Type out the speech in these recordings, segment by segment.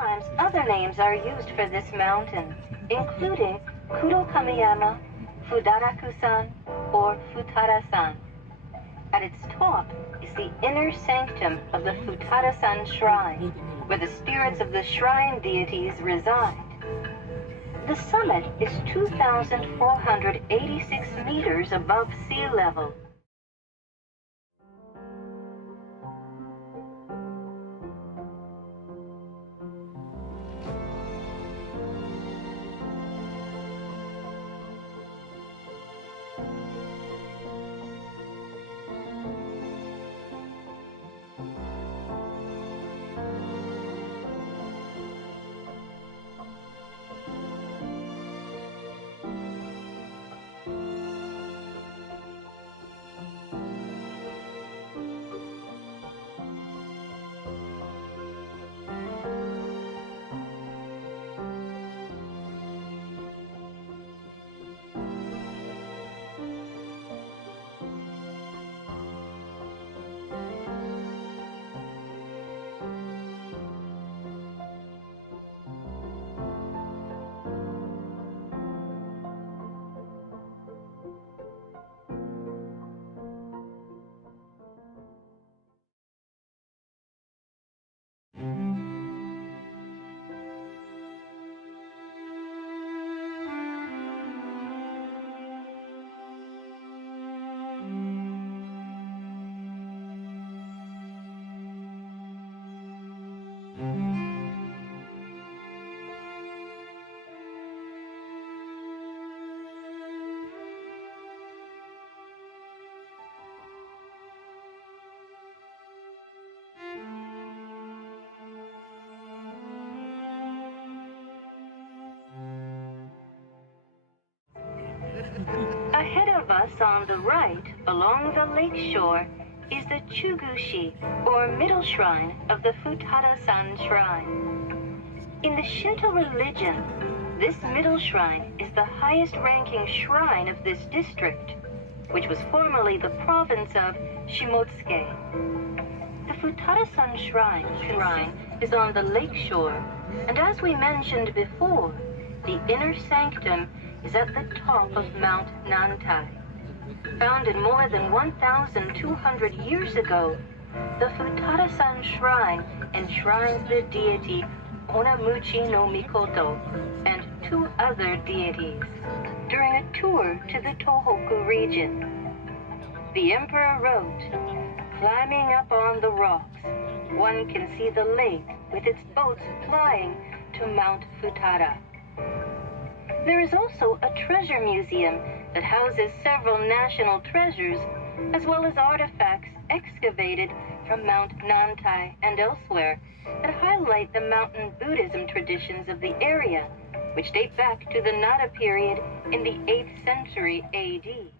Sometimes other names are used for this mountain, including Kudo-Kamiyama, Fudaraku-san, or Futara-san. At its top is the inner sanctum of the Futara-san shrine, where the spirits of the shrine deities reside. The summit is 2,486 meters above sea level. Ahead of us on the right, along the lake shore, is the Chugushi, or middle shrine of the Futara-san shrine. In the Shinto religion, this middle shrine is the highest-ranking shrine of this district, which was formerly the province of Shimotsuke. The Futara-san shrine is on the lake shore, and as we mentioned before, the inner sanctum is at the top of Mount Nantai. Founded more than 1,200 years ago, the Futara-san shrine enshrines the deity Onamuchi no Mikoto and 2 other deities. During a tour to the Tohoku region, the emperor wrote, "Climbing up on the rocks, one can see the lake with its boats flying to Mount Futara." There is also a treasure museum that houses several national treasures, as well as artifacts excavated from Mount Nantai and elsewhere that highlight the mountain Buddhism traditions of the area, which date back to the Nara period in the 8th century AD.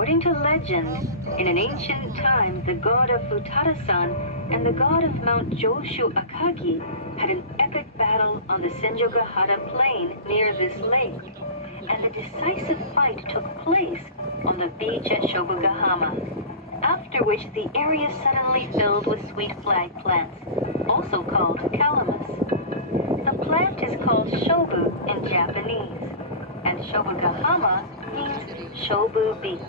According to legend, in an ancient time, the god of Futada-san and the god of Mount Joshu Akagi had an epic battle on the Senjogahara plain near this lake, and the decisive fight took place on the beach at Shobugahama, after which the area suddenly filled with sweet flag plants, also called calamus. The plant is called shobu in Japanese, and Shobugahama means Shobu Beach.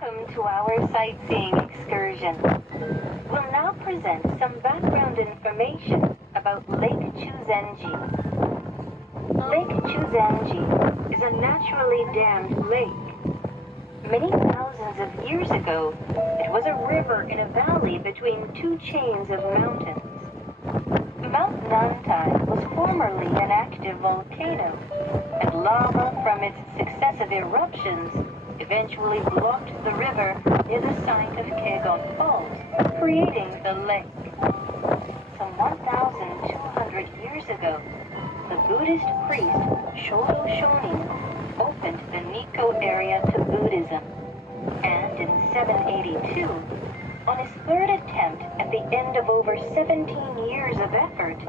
Welcome to our sightseeing excursion. We'll now present some background information about Lake Chuzenji. Lake Chuzenji is a naturally dammed lake. Many thousands of years ago, it was a river in a valley between two chains of mountains. Mount Nantai was formerly an active volcano, and lava from its successive eruptions eventually blocked the river near the site of Kegon Falls, creating the lake. Some 1,200 years ago, the Buddhist priest Shobugahama opened the Nikko area to Buddhism, and in 782, on his third attempt at the end of over 17 years of effort,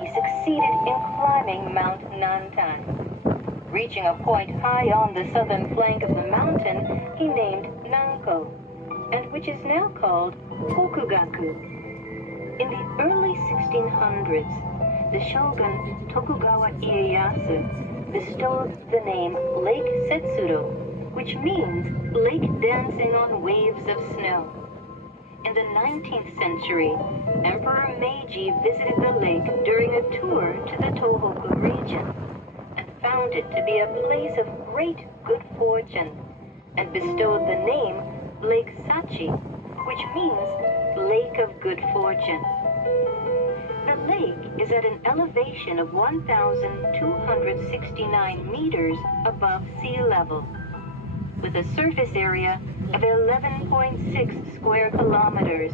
he succeeded in climbing Mount Nantan. Reaching a point high on the southern flank of the mountain he named Nanko, and which is now called Tokugaku. In the early 1600s, the shogun Tokugawa Ieyasu bestowed the name Lake Setsuro, which means lake dancing on waves of snow. In the 19th century, Emperor Meiji visited the lake during a tour to the Tohoku region and found it to be a place of great good fortune and bestowed the name Lake Sachi, which means Lake of Good Fortune. The lake is at an elevation of 1,269 meters above sea level, with a surface area of 11.6 square kilometers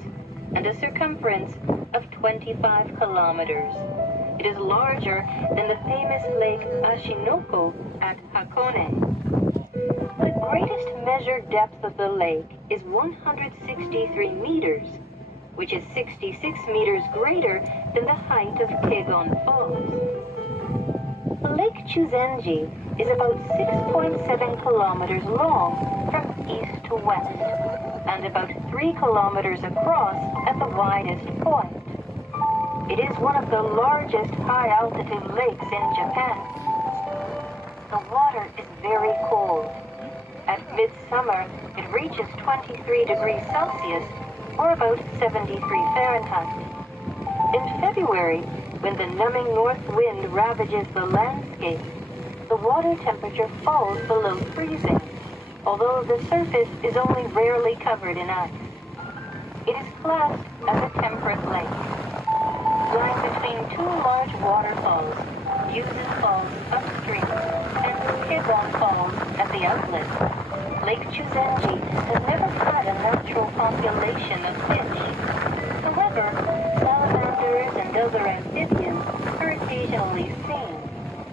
and a circumference of 25 kilometers. It is larger than the famous Lake Ashinoko at Hakone. The greatest measured depth of the lake is 163 meters, which is 66 meters greater than the height of Kegon Falls. Lake Chuzenji is about 6.7 kilometers long from east to west, and about 3 kilometers across at the widest point. It is one of the largest high-altitude lakes in Japan. The water is very cold. At midsummer, it reaches 23 degrees Celsius, or about 73 Fahrenheit. In February, when the numbing north wind ravages the landscape, the water temperature falls below freezing, although the surface is only rarely covered in ice. It is classed as a temperate lake. Lying between two large waterfalls, Yuzu Falls upstream and Kegon Falls at the outlet, Lake Chuzenji has never had a natural population of fish. However, salamanders and other amphibians are occasionally seen,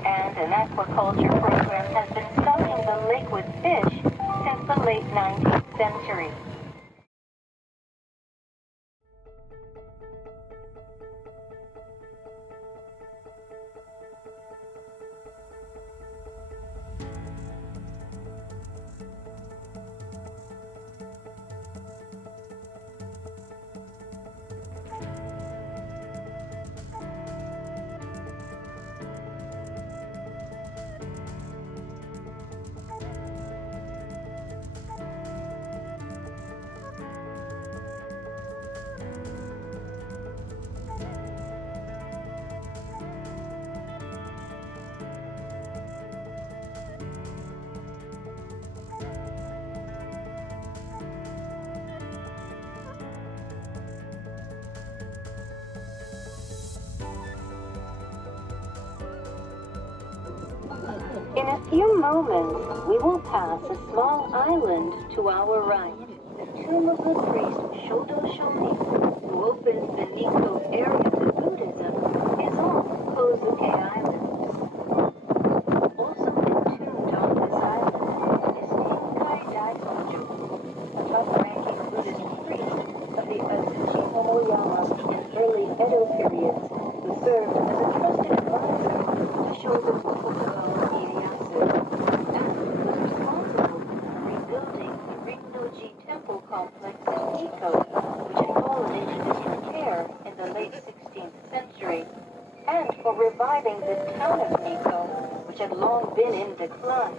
and an aquaculture program has been stocking the lake with fish since the late 19th century. In a few moments, we will pass a small island to our right. The tomb of the priest Shobugahama, who opened the Nikko area to Buddhism, is on Kozuke Island. Also entombed on this island is Tenkai Daihojo, a top-ranking Buddhist priest of the Azuchi Momoyama in early Edo periods, who served as a trusted advisor to Shogun Tokugawa Ieyasu, and was responsible for rebuilding the Rinnoji temple complex in Nikko, which had fallen into disrepair in the late 16th century, and for reviving the town of Nikko, which had long been in decline.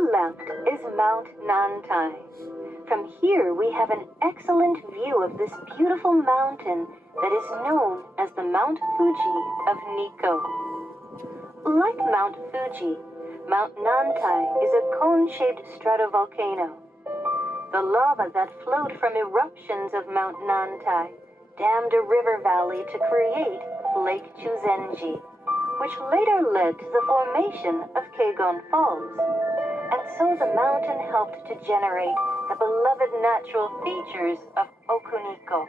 the left is Mount Nantai. From here we have an excellent view of this beautiful mountain that is known as the Mount Fuji of Nikko. Like Mount Fuji, Mount Nantai is a cone-shaped stratovolcano. The lava that flowed from eruptions of Mount Nantai dammed a river valley to create Lake Chuzenji, which later led to the formation of Kegon Falls. And so the mountain helped to generate the beloved natural features of Okuniko.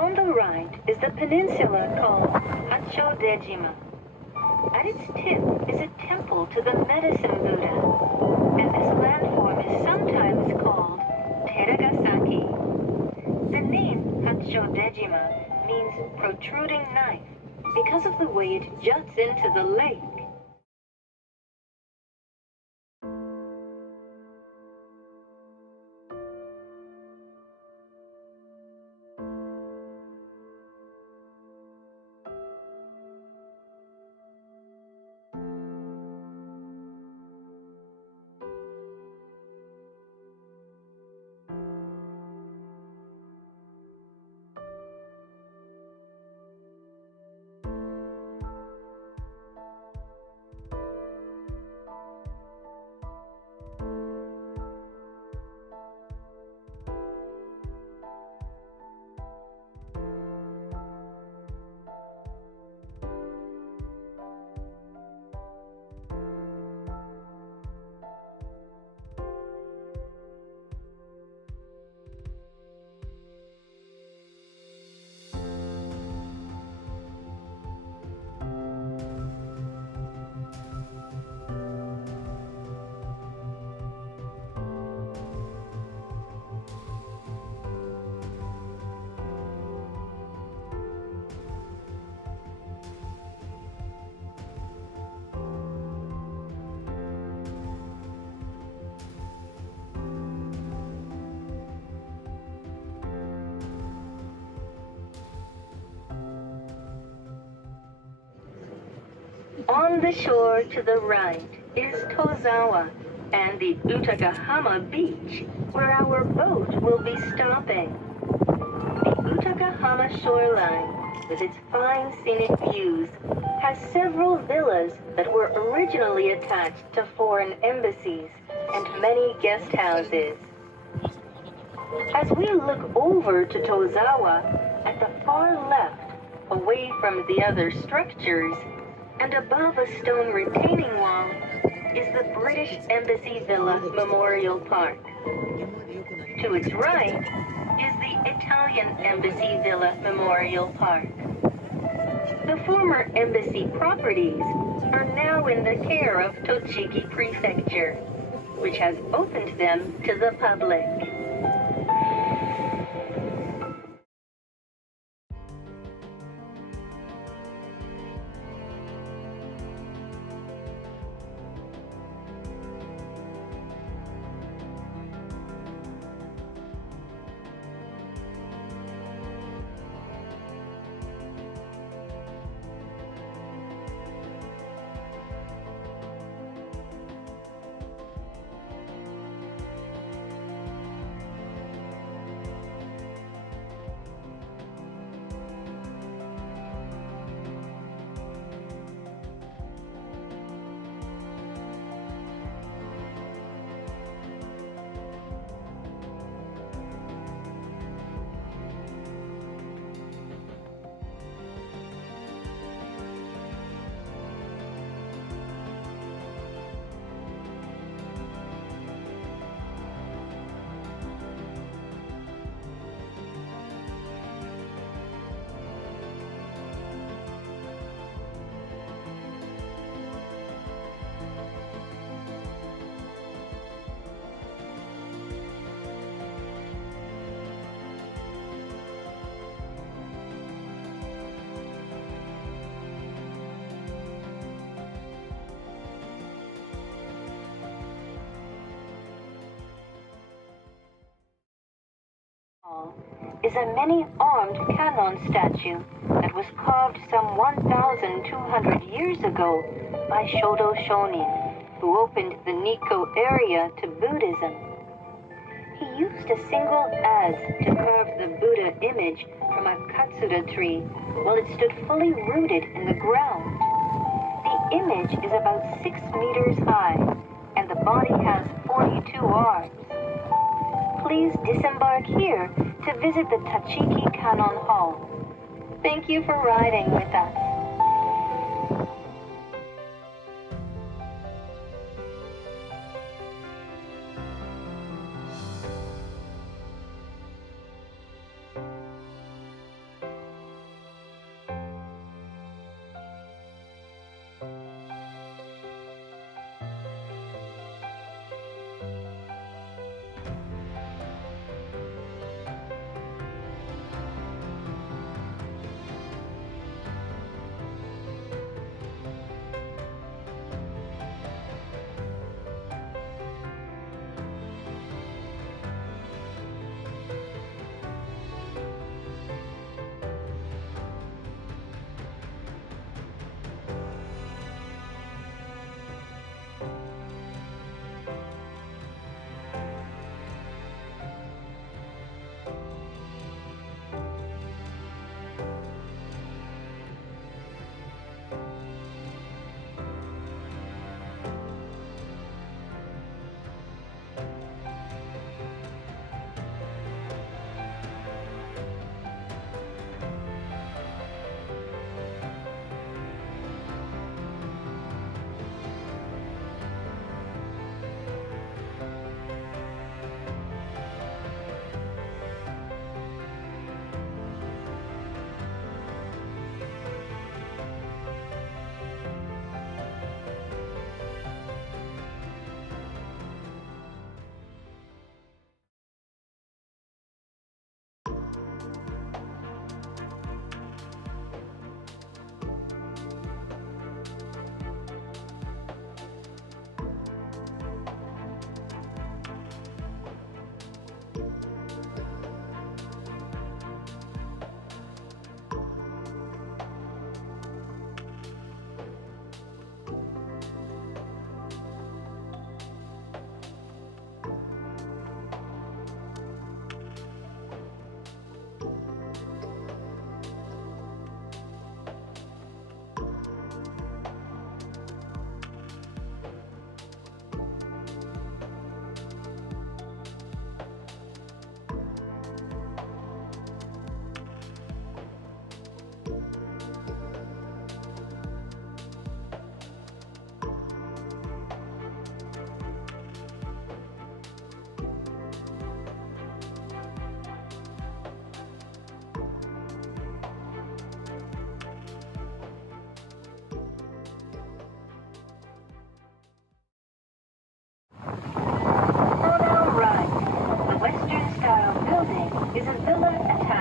On the right is the peninsula called Dejima. At its tip is a temple to the medicine Buddha, and this landform is sometimes called Teragasaki. The name Dejima means protruding knife because of the way it juts into the lake. On the shore to the right is Tozawa and the Utagahama beach, where our boat will be stopping. The Utagahama shoreline, with its fine scenic views, has several villas that were originally attached to foreign embassies and many guest houses. As we look over to Tozawa, at the far left, away from the other structures, and above a stone retaining wall, is the British Embassy Villa Memorial Park. To its right is the Italian Embassy Villa Memorial Park. The former embassy properties are now now in the care of Tochigi Prefecture, which has opened them to the public. Is a many-armed cannon statue that was carved some 1,200 years ago by Shodo Shonin, who opened the Nikko area to Buddhism. He used a single adze to carve the Buddha image from a katsura tree while it stood fully rooted in the ground. The image is about 6 meters high, and the body has 42 arms. Please disembark here to visit the Tochigi Cannon Hall. Thank you for riding with us.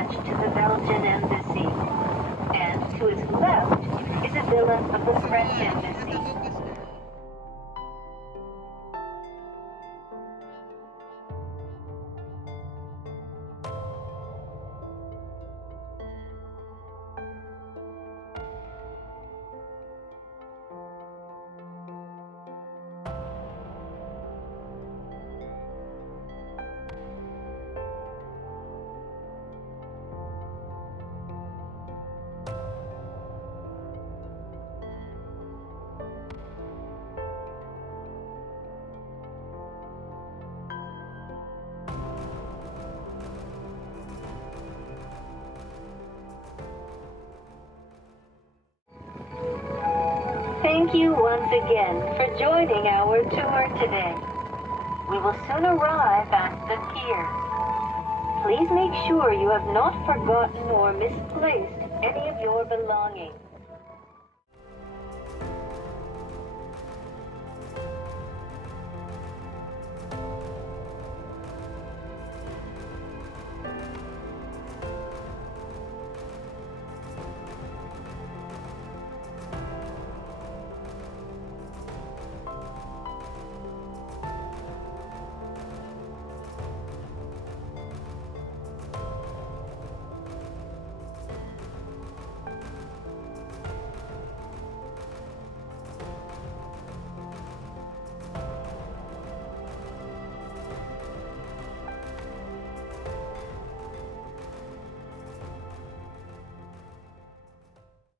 attached to the Belgian embassy, and to its left is a villa of the French embassy. Thank you once again for joining our tour today. We will soon arrive at the pier. Please make sure you have not forgotten or misplaced any of your belongings.